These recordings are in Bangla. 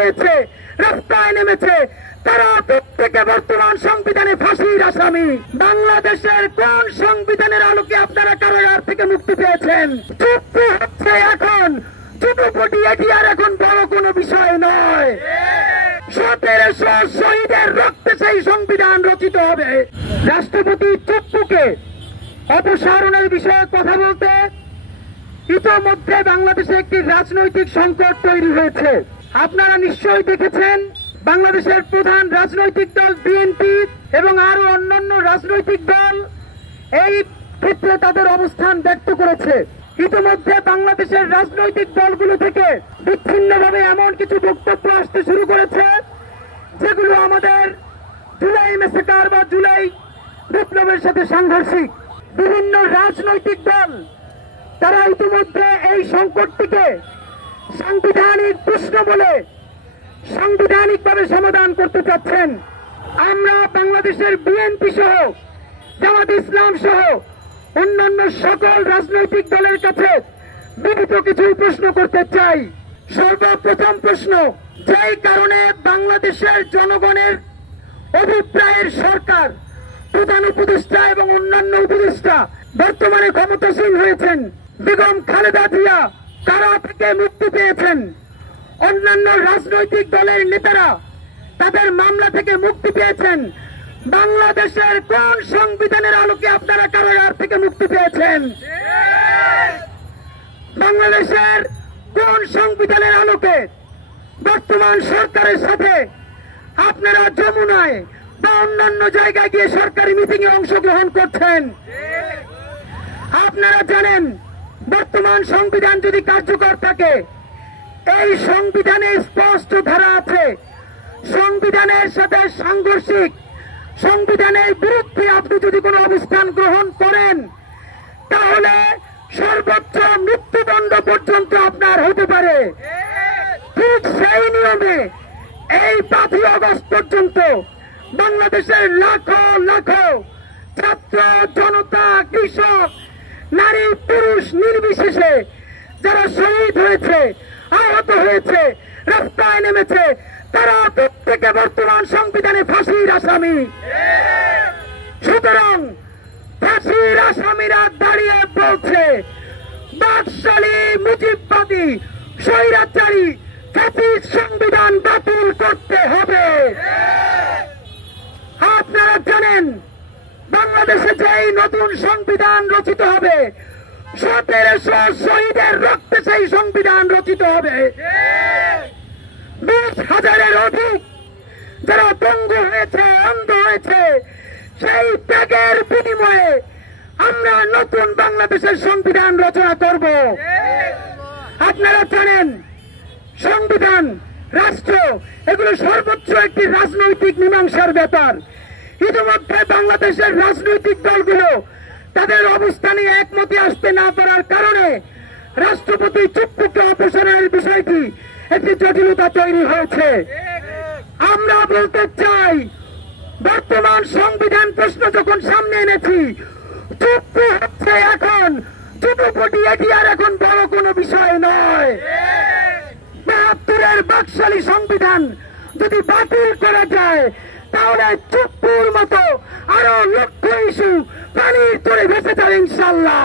হয়েছে, রাস্তায় নেমেছে, তারা প্রত্যেকে বর্তমান সংবিধানে ফাঁসির আসামি। বাংলাদেশের কোন সংবিধানের আলোকে আপনারা কারাগার থেকে মুক্তি পেয়েছেন? চুক্তি হচ্ছে এখন ছোটপটি, এটি আর এখন বড় কোনো বিষয় নয়। 1700 শহীদের রক্তে সেই সংবিধান রচিত হবে। রাষ্ট্রপতি চুপ্পুকে অপসারণের বিষয়ে কথা বলতে ইতোমধ্যে বাংলাদেশে একটি রাজনৈতিক সংকট তৈরি হয়েছে। আপনারা নিশ্চয়ই দেখেছেন বাংলাদেশের প্রধান রাজনৈতিক দল বিএনপি এবং আরো অন্যান্য রাজনৈতিক দল এই ক্ষেত্রে তাদের অবস্থান ব্যক্ত করেছে। ইতিমধ্যে বাংলাদেশের রাজনৈতিক দলগুলো থেকে বিচ্ছিন্নভাবে এমন কিছু বক্তব্য আসতে শুরু করেছে যেগুলো আমাদের জুলাই ম্যাসাকার বা জুলাই বিপ্লবের সাথে সাংঘর্ষিক। বিভিন্ন রাজনৈতিক দল তারা ইতিমধ্যে এই সংকটটিকে সাংবিধানিক প্রশ্ন বলে সাংবিধানিকভাবে সমাধান করতে চাচ্ছেন। আমরা বাংলাদেশের বিএনপি সহ জামাত ইসলাম সহ অন্যান্য সকল রাজনৈতিক দলের কাছে বিনীত কিছু প্রশ্ন করতে চাই। সর্বপ্রথম প্রশ্ন, যেই কারণে বাংলাদেশের জনগণের অভিপ্রায়ের সরকার, প্রধান উপদেষ্টা এবং অন্যান্য উপদেষ্টা বর্তমানে ক্ষমতাসীন হয়েছেন, বেগম খালেদা জিয়া কারা থেকে মুক্তি পেয়েছেন, অন্যান্য রাজনৈতিক দলের নেতারা তাদের মামলা থেকে মুক্তি পেয়েছেন, বাংলাদেশের কোন সংবিধানের আলোকে আপনারা কারাগার থেকে মুক্তি পেয়েছেন? বাংলাদেশের কোন সংবিধানের আলোকে বর্তমান সরকারের সাথে আপনারা যমুনায় বা অন্যান্য জায়গায় গিয়ে সরকারি মিটিং এ অংশগ্রহণ করছেন? আপনারা জানেন বর্তমান সংবিধান যদি কার্যকর থাকে, এই সংবিধানে স্পষ্ট ধারা আছে, সংবিধানের সাথে সাংঘর্ষিক, সংবিধানের বিরুদ্ধে আপনি যদি কোনো অবস্থান গ্রহণ করেন তাহলে সর্বোচ্চ মৃত্যুদণ্ড পর্যন্ত আপনার হতে পারে। ঠিক সেই নিয়মে এই 5ই আগস্ট পর্যন্ত বাংলাদেশের লাখো লাখো ছাত্র জনতা, কৃষক, নারী পুরুষ নির্বিশেষে যারা শহীদ হয়েছে, আহত হয়েছে, রাস্তায় নেমেছে, তারা প্রত্যেকে বর্তমান সংবিধানে ফাঁসির আসামি। সুতরাং ফাঁসির আসামিরা দাঁড়িয়ে বলছে বাকশালী মুজিববাদী স্বৈরাচারী ফ্যাসিস্ট সংবিধান বাতিল করতে হবে। আপনারা জানেন বাংলাদেশে যে নতুন সংবিধান রচিত হবে, 1700 শহীদের রক্তে সেই সংবিধান রচিত হবে। 20,000-এর অধিক যারা পঙ্গু হয়েছে, অন্ধ হয়েছে, সেই ত্যাগের বিনিময়ে আমরা নতুন বাংলাদেশের সংবিধান রচনা করব। আপনারা জানেন সংবিধান, রাষ্ট্র এগুলো সর্বোচ্চ একটি রাজনৈতিক মীমাংসার ব্যাপার। ইতিমধ্যে বাংলাদেশের রাজনৈতিক দলগুলো তাদের অবস্থানে একমতে আসতে না পারার কারণে রাষ্ট্রপতি চুপ্পুকে অপসারণের বিষয়টি একটি জটিলতা তৈরি হয়েছে। আমরা বলতে চাই বর্তমান সংবিধান প্রশ্ন যখন সামনে এনেছি, চুপ্পু হচ্ছে এখন ছোটপটি, এটি আর এখন বড় কোনো বিষয় নয়। 72-এর বাকশালী সংবিধান যদি বাতিল করা যায় তাহলে চুপ্পুর মতো আরো লক্ষ ইস্যু পানির তলে ভেসে যাবে ইনশাআল্লাহ।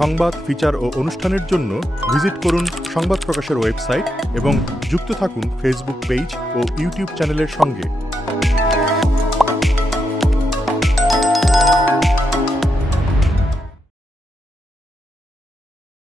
সংবাদ, ফিচার ও অনুষ্ঠানের জন্য ভিজিট করুন সংবাদ প্রকাশের ওয়েবসাইট এবং যুক্ত থাকুন ফেসবুক পেজ ও ইউটিউব চ্যানেলের সঙ্গে।